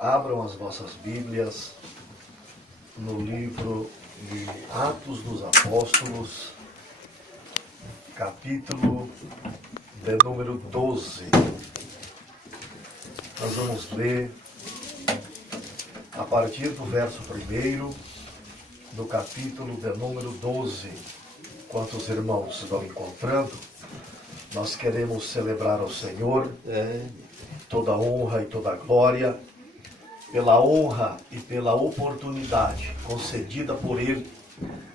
Abram as vossas Bíblias no livro de Atos dos Apóstolos, capítulo de número 12. Nós vamos ler a partir do verso 1 do capítulo de número 12. Enquanto os irmãos vão encontrando, nós queremos celebrar ao Senhor toda honra e toda glória, pela honra e pela oportunidade concedida por Ele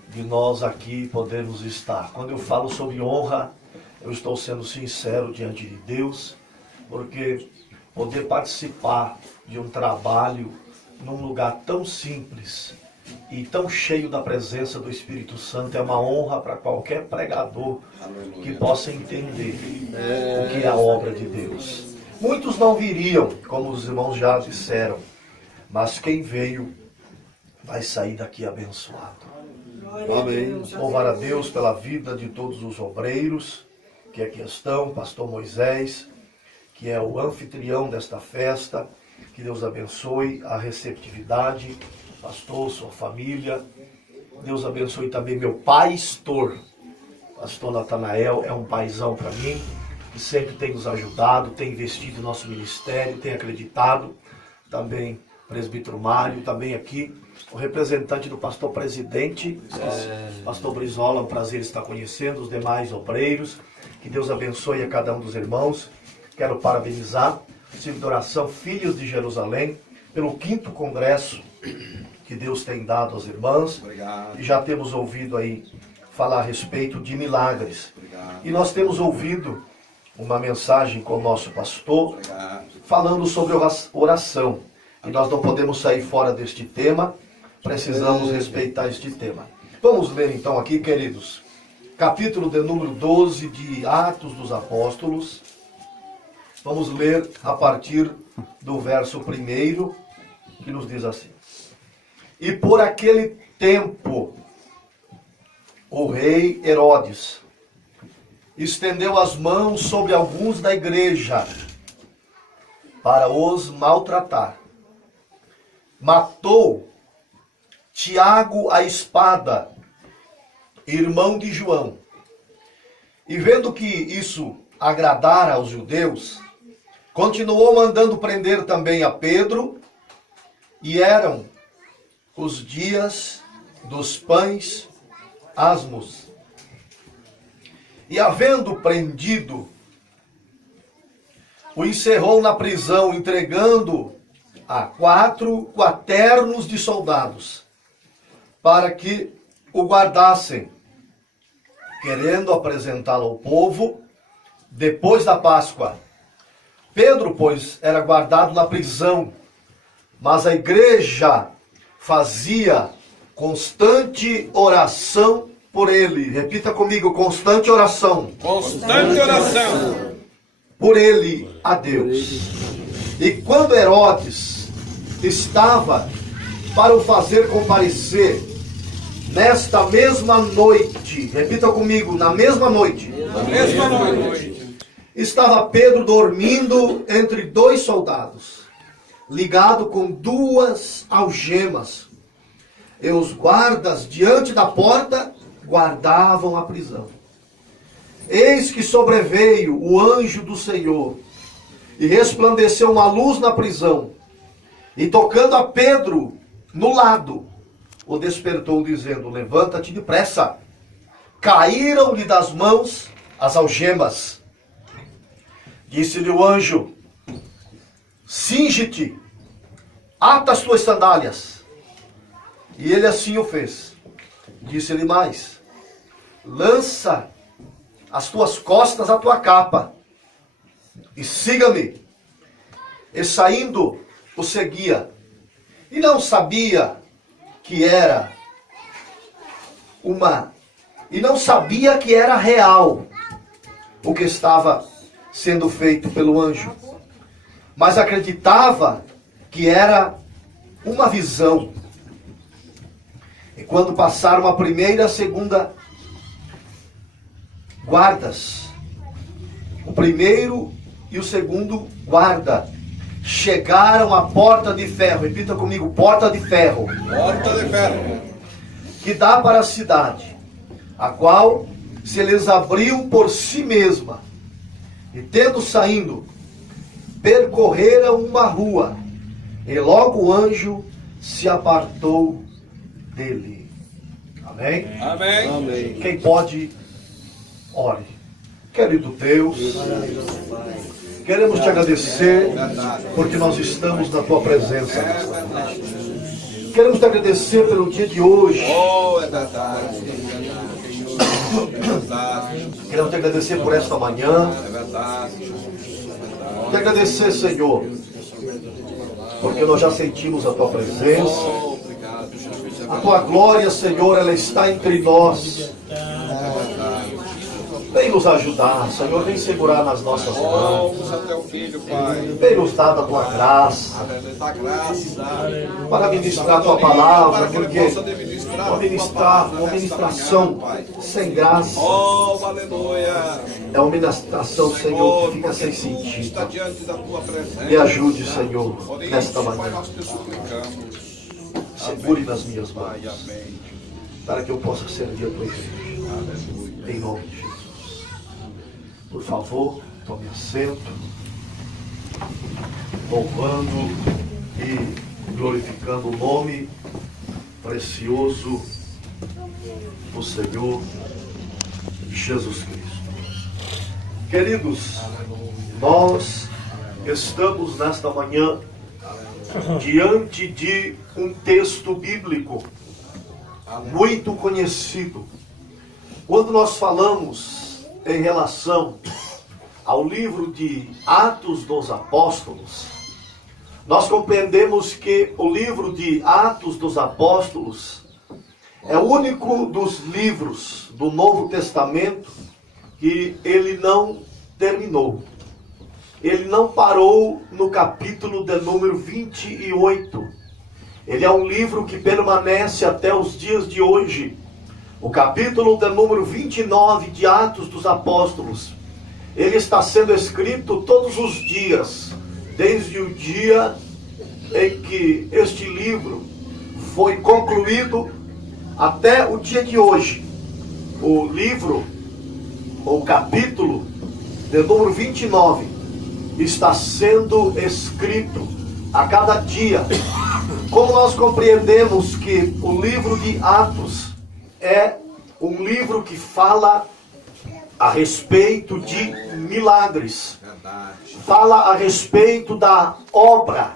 de nós aqui podermos estar. Quando eu falo sobre honra, eu estou sendo sincero diante de Deus, porque poder participar de um trabalho num lugar tão simples e tão cheio da presença do Espírito Santo é uma honra para qualquer pregador que possa entender o que é a obra de Deus. Muitos não viriam, como os irmãos já disseram, mas quem veio vai sair daqui abençoado. Amém. Louvar a Deus pela vida de todos os obreiros que aqui estão, pastor Moisés, que é o anfitrião desta festa. Que Deus abençoe a receptividade, pastor, sua família. Deus abençoe também meu pastor Natanael, é um paizão para mim, que sempre tem nos ajudado, tem investido no nosso ministério, tem acreditado. Também presbítero Mário, também aqui o representante do pastor presidente, pastor Brizola, é um prazer estar conhecendo os demais obreiros. Que Deus abençoe a cada um dos irmãos. Quero parabenizar o time de oração Filhos de Jerusalém pelo 5º congresso que Deus tem dado aos irmãos. Obrigado. E já temos ouvido aí falar a respeito de milagres. Obrigado. E nós temos ouvido uma mensagem com o nosso pastor falando sobre oração. E nós não podemos sair fora deste tema, precisamos respeitar este tema. Vamos ler então aqui, queridos, capítulo de número 12 de Atos dos Apóstolos. Vamos ler a partir do verso 1, que nos diz assim: E por aquele tempo, o rei Herodes estendeu as mãos sobre alguns da igreja para os maltratar. Matou Tiago a espada, irmão de João. E vendo que isso agradara aos judeus, continuou mandando prender também a Pedro, e eram os dias dos pães asmos. E havendo prendido, o encerrou na prisão, entregando a 4 quaternos de soldados, para que o guardassem, querendo apresentá-lo ao povo depois da Páscoa. Pedro, pois, era guardado na prisão, mas a igreja fazia constante oração por ele. Repita comigo: constante oração. Constante oração. Por ele a Deus. E quando Herodes estava para o fazer comparecer, nesta mesma noite, repita comigo, na mesma noite. Na mesma noite. Estava Pedro dormindo entre 2 soldados, ligado com 2 algemas. E os guardas diante da porta guardavam a prisão. Eis que sobreveio o anjo do Senhor, e resplandeceu uma luz na prisão, e tocando a Pedro no lado, o despertou, dizendo: levanta-te depressa. Caíram-lhe das mãos as algemas. Disse-lhe o anjo: cinge-te, ata as tuas sandálias. E ele assim o fez. Disse-lhe mais: lança as tuas costas a tua capa, e siga-me. E saindo, o seguia. E não sabia que era real o que estava sendo feito pelo anjo, mas acreditava que era uma visão. E quando passaram a primeira e a segunda guardas, o primeiro e o segundo guarda chegaram à porta de ferro. Repita comigo, porta de ferro. Porta de ferro. Que dá para a cidade, a qual se lhes abriu por si mesma. E tendo saindo, percorreram uma rua, e logo o anjo se apartou dele. Amém? Amém. Quem pode, ore. Querido Deus, queremos te agradecer porque nós estamos na tua presença nesta noite. Queremos te agradecer pelo dia de hoje. Oh, é verdade. Queremos te agradecer por esta manhã. É verdade. Te agradecer, Senhor, porque nós já sentimos a tua presença. Obrigado, Jesus. A tua glória, Senhor, ela está entre nós. Vem nos ajudar, Senhor, vem segurar nas nossas mãos. Usa teu filho, Pai. Vem nos dar da tua graça Dá graça. para ministrar a tua palavra, Para que ele porque possa administrar uma ministração sem graça Oh, aleluia. é uma ministração, Senhor, que fica sem Está sentido. diante da tua presença. Me ajude, Senhor, Por isso, nesta Pai, manhã. nós te suplicamos. Segure nas minhas Pai, mãos, amém. para que eu possa servir a tua igreja. Aleluia. Em nome de Jesus. Por favor, tome assento, louvando e glorificando o nome precioso do Senhor Jesus Cristo. Queridos, nós estamos nesta manhã diante de um texto bíblico muito conhecido. Quando nós falamos em relação ao livro de Atos dos Apóstolos, nós compreendemos que o livro de Atos dos Apóstolos é o único dos livros do Novo Testamento que ele não terminou. Ele não parou no capítulo de número 28. Ele é um livro que permanece até os dias de hoje. O capítulo de número 29 de Atos dos Apóstolos, ele está sendo escrito todos os dias, desde o dia em que este livro foi concluído até o dia de hoje. O livro, o capítulo de número 29, está sendo escrito a cada dia. Como nós compreendemos que o livro de Atos é um livro que fala a respeito de milagres, fala a respeito da obra,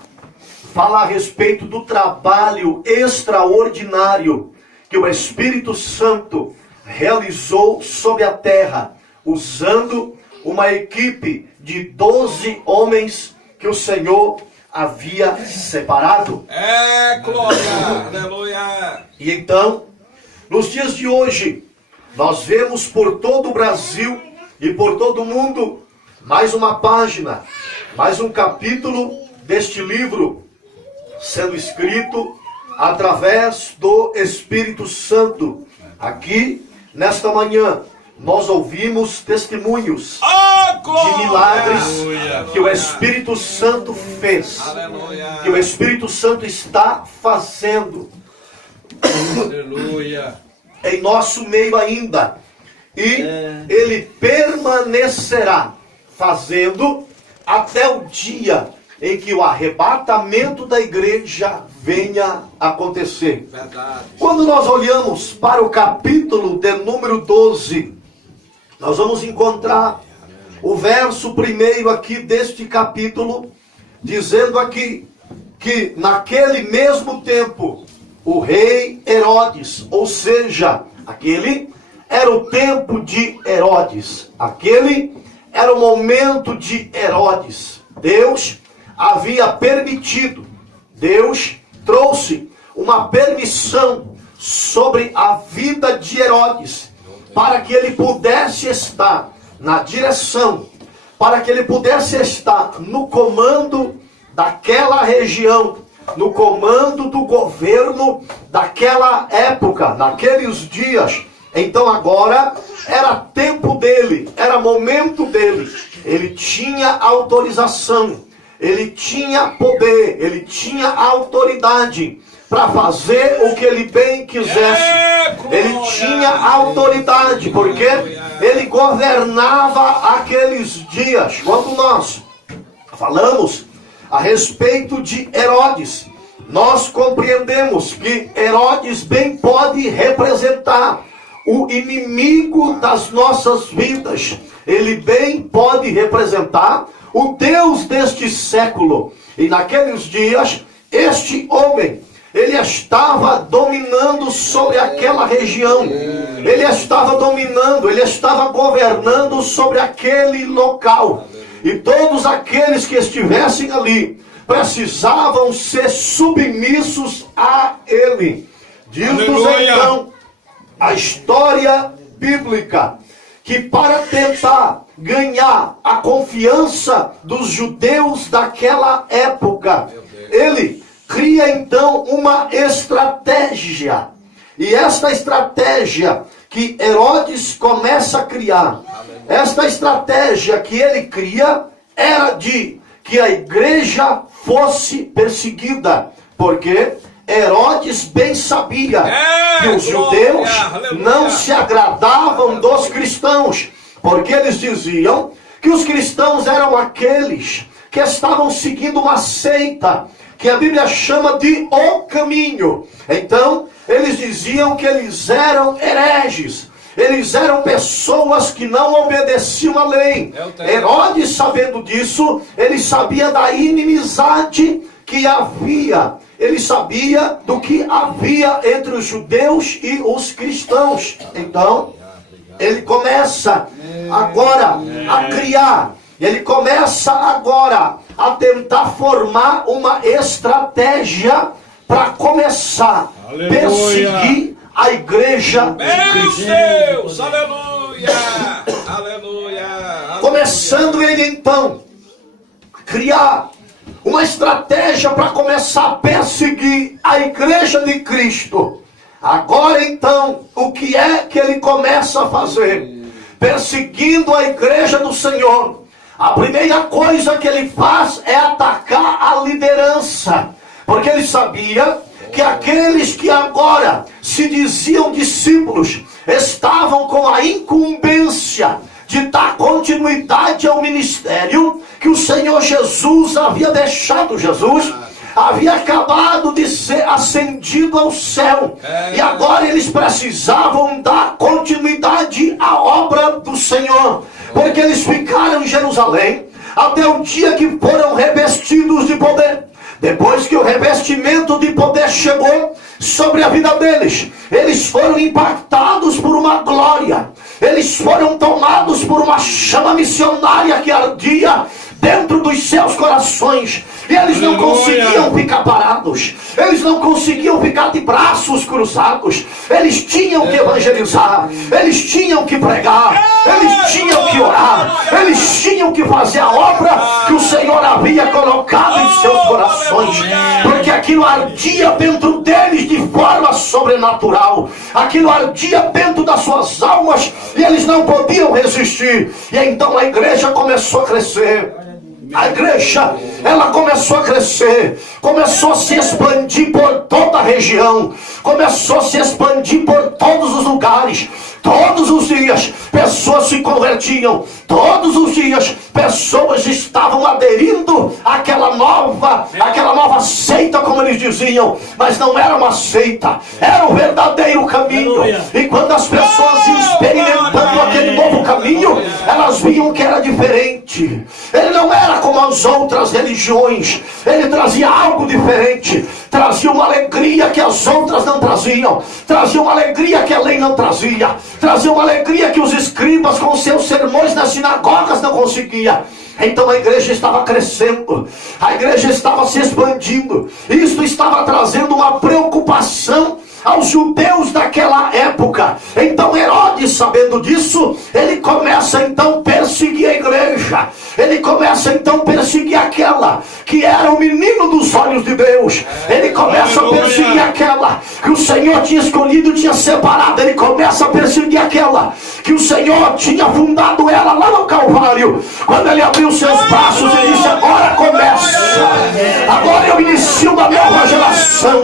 fala a respeito do trabalho extraordinário que o Espírito Santo realizou sobre a terra, usando uma equipe de 12 homens que o Senhor havia separado. É, glória, aleluia. E então, nos dias de hoje, nós vemos por todo o Brasil e por todo o mundo mais uma página, mais um capítulo deste livro sendo escrito através do Espírito Santo. Aqui, nesta manhã, nós ouvimos testemunhos de milagres que o Espírito Santo fez, que o Espírito Santo está fazendo. Aleluia. Em nosso meio ainda. E ele permanecerá fazendo até o dia em que o arrebatamento da igreja venha acontecer. Verdade. Quando nós olhamos para o capítulo de número 12, nós vamos encontrar o verso primeiro aqui deste capítulo, dizendo aqui que naquele mesmo tempo o rei Herodes, ou seja, aquele era o tempo de Herodes, aquele era o momento de Herodes. Deus havia permitido, Deus trouxe uma permissão sobre a vida de Herodes, para que ele pudesse estar na direção, para que ele pudesse estar no comando daquela região, no comando do governo daquela época, naqueles dias. Então agora era tempo dele, era momento dele. Ele tinha autorização, ele tinha poder, ele tinha autoridade para fazer o que ele bem quisesse. Ele tinha autoridade, porque ele governava aqueles dias. Quando nós falamos a respeito de Herodes, nós compreendemos que Herodes bem pode representar o inimigo das nossas vidas. Ele bem pode representar o Deus deste século. E naqueles dias, este homem, ele estava dominando sobre aquela região. Ele estava dominando, ele estava governando sobre aquele local. E todos aqueles que estivessem ali precisavam ser submissos a ele. Diz-nos então a história bíblica que para tentar ganhar a confiança dos judeus daquela época, ele cria então uma estratégia. E esta estratégia que Herodes começa a criar, esta estratégia que ele cria, era de que a igreja fosse perseguida. Porque Herodes bem sabia que os judeus não se agradavam dos cristãos. Porque eles diziam que os cristãos eram aqueles que estavam seguindo uma seita, que a Bíblia chama de o caminho. Então, eles diziam que eles eram hereges. Eles eram pessoas que não obedeciam à lei. Herodes, sabendo disso, ele sabia da inimizade que havia. Ele sabia do que havia entre os judeus e os cristãos. Então, ele começa agora a criar. Ele começa agora a tentar formar uma estratégia para começar a perseguir a igreja de Cristo. Meu Deus, aleluia, aleluia. Começando ele então a criar uma estratégia para começar a perseguir a igreja de Cristo. Agora então, o que é que ele começa a fazer? Perseguindo a igreja do Senhor. A primeira coisa que ele faz é atacar a liderança. Porque ele sabia que aqueles que agora se diziam discípulos estavam com a incumbência de dar continuidade ao ministério que o Senhor Jesus havia deixado. Jesus havia acabado de ser ascendido ao céu. E agora eles precisavam dar continuidade à obra do Senhor. Porque eles ficaram em Jerusalém até o dia que foram revestidos de poder. Depois que o revestimento de poder chegou sobre a vida deles, eles foram impactados por uma glória. Eles foram tomados por uma chama missionária que ardia dentro dos seus corações. E eles não conseguiam ficar parados. Eles não conseguiam ficar de braços cruzados. Eles tinham que evangelizar. Eles tinham que pregar. Eles tinham que orar. Eles tinham que fazer a obra que o Senhor havia colocado em seus corações. Porque aquilo ardia dentro deles de forma sobrenatural. Aquilo ardia dentro das suas almas. E eles não podiam resistir. E então a igreja começou a crescer. A igreja, ela começou a crescer, começou a se expandir por toda a região, começou a se expandir por todos os lugares. Todos os dias pessoas se convertiam, todos os dias pessoas estavam aderindo àquela nova seita, como eles diziam. Mas não era uma seita, era o verdadeiro caminho. E quando as pessoas iam experimentando aquele novo caminho, elas viam que era diferente. Ele não era como as outras religiões, ele trazia algo diferente. Trazia uma alegria que as outras não traziam. Trazia uma alegria que a lei não trazia. Trazia uma alegria que os escribas com seus sermões nas sinagogas não conseguiam. Então a igreja estava crescendo. A igreja estava se expandindo. Isso estava trazendo uma preocupação aos judeus daquela época. Então Herodes, sabendo disso, ele começa então a perseguir a igreja. Ele começa então a perseguir aquela que era o menino dos olhos de Deus. Deus, ele começa a perseguir aquela que o Senhor tinha escolhido, tinha separado. Ele começa a perseguir aquela que o Senhor tinha fundado ela lá no Calvário. Quando ele abriu seus braços, ele disse: agora começa, agora eu inicio uma nova geração,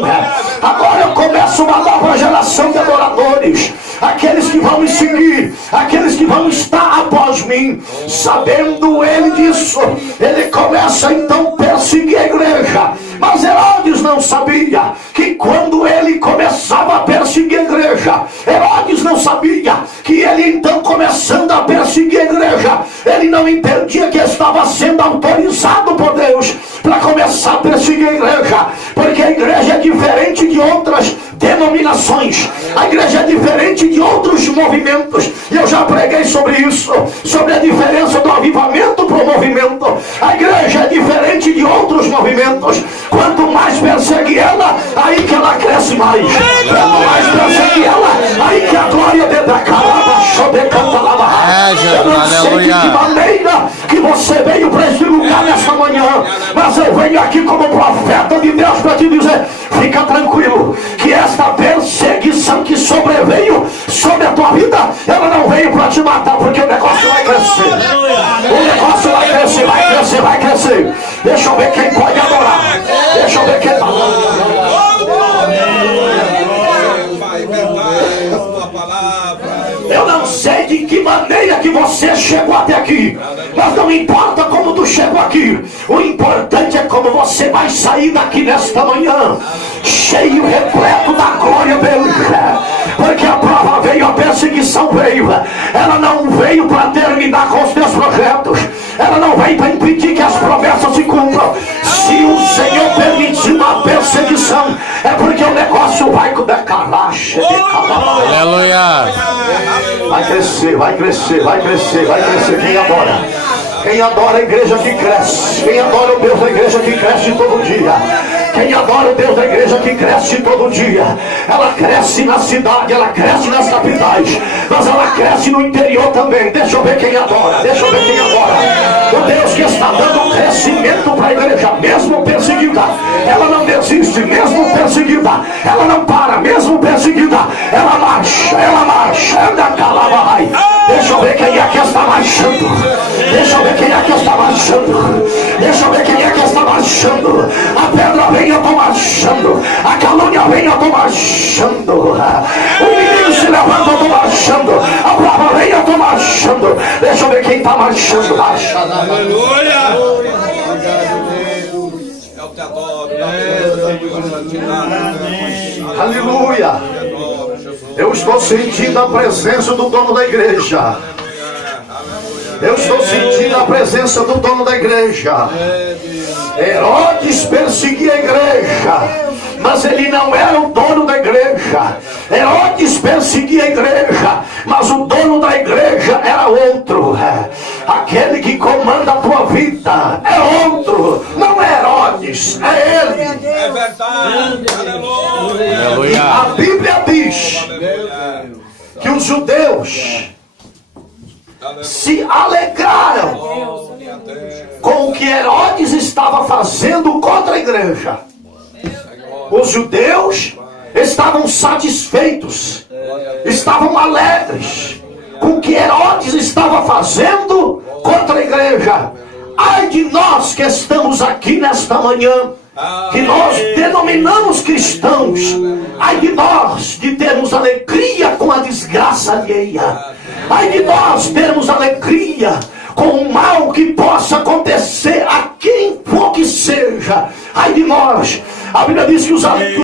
agora eu começo uma nova geração de adoradores, aqueles que vão me seguir, aqueles que vão estar após mim. Sabendo ele disso, ele começa então a perseguir a igreja. Mas Herodes não sabia que quando ele começava a perseguir a igreja, Herodes não sabia que ele então, começando a perseguir a igreja, ele não entendia que estava sendo autorizado por Deus para começar a perseguir a igreja, porque a igreja é diferente de outras denominações, a igreja é diferente de outros movimentos, e eu já preguei sobre isso, sobre a diferença do avivamento para o movimento. A igreja é diferente de outros movimentos. Quanto mais persegue ela, aí que ela cresce mais. Quanto mais persegue ela, aí que a glória dentro da calada, canta lava. Eu não sei de que maneira que você veio para esse lugar nessa manhã, mas eu venho aqui como profeta de Deus para te dizer: fica tranquilo, que esta perseguição que sobreveio sobre a tua vida, ela não veio para te matar, porque o negócio vai crescer. O negócio vai crescer, vai crescer, vai crescer. Deixa eu ver quem pode adorar. Deixa eu ver quem pode adorar. Eu não sei de que maneira que você chegou até aqui, mas não importa como tu chegou aqui. O importante é como você vai sair daqui nesta manhã, cheio, repleto da glória dele. Porque a prova veio, a perseguição veio. Ela não veio para terminar com os teus projetos, ela não veio para impedir que as promessas se cumpram. Se o Senhor permitiu uma perseguição, é porque o negócio vai com decalache. Aleluia. Vai crescer, vai crescer, vai crescer, vai crescer. Quem adora? Quem adora a igreja que cresce. Quem adora o Deus da igreja que cresce todo dia. Quem adora o Deus da igreja que cresce todo dia. Ela cresce na cidade, ela cresce nas capitais, mas ela cresce no interior também. Deixa eu ver quem adora, deixa eu ver quem adora. O Deus que está dando crescimento para a igreja, mesmo perseguida, ela não desiste, mesmo perseguida, ela não para, mesmo perseguida, ela marcha, anda calabai. Deixa eu ver quem é que está marchando. Deixa eu ver quem é que está marchando. Deixa eu ver quem é que está marchando. A pedra vem, eu estou marchando. A calúnia vem, eu estou marchando. O menino se levanta, eu estou marchando. A prova vem, eu estou marchando. Deixa eu ver quem está marchando. Marcha. Aleluia. Aleluia. Eu estou sentindo a presença do dono da igreja. Eu estou sentindo a presença do dono da igreja. Herodes perseguia a igreja, mas ele não era o dono da igreja. Herodes perseguia a igreja, mas o dono da igreja era outro. Aquele que comanda a tua vida é outro. Não é Herodes, é ele. É verdade. Aleluia. A Bíblia diz que os judeus se alegraram com o que Herodes estava fazendo contra a igreja. Os judeus estavam satisfeitos, estavam alegres com o que Herodes estava fazendo contra a igreja. Ai de nós que estamos aqui nesta manhã, que nós denominamos cristãos, ai de nós de termos alegria com a desgraça alheia, ai de nós termos alegria com o mal que possa acontecer a quem for que seja. Ai de nós. A Bíblia diz que os